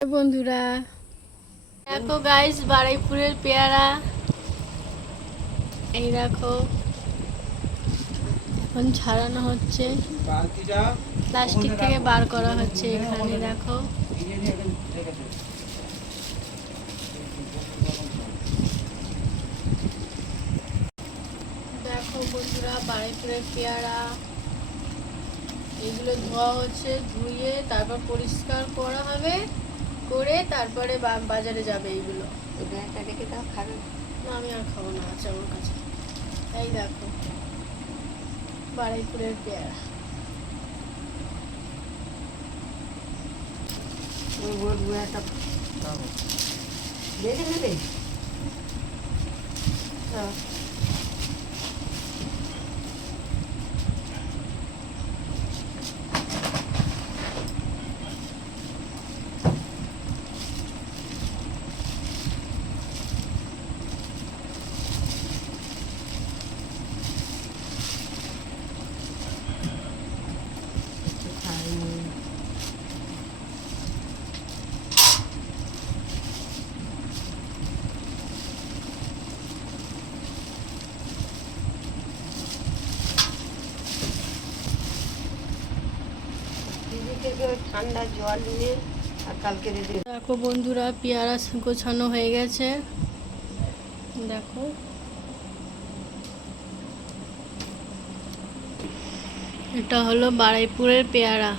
বন্ধুরা দেখো গাইস, বারুইপুরের পেয়ারা এই দেখো এখন ছাড়ানো হচ্ছে, প্লাস্টিক থেকে বার করা হচ্ছে। এখানে দেখো দেখো বন্ধুরা, বারুইপুরের পেয়ারা এগুলো ধোয়া হচ্ছে, ধুয়ে তারপর পরিষ্কার করা হবে, করে তারপরে বাজারে যাবে। এইগুলো খাবে না, আমি আর খাবো না, আছে আমার কাছে। এই দেখো বারুইপুরের পেয়ারা। ঠান্ডা জল নিয়ে আর কালকে দেখো বন্ধুরা, পেয়ারা গোছানো হয়ে গেছে। দেখো এটা হলো বারুইপুরের পেয়ারা।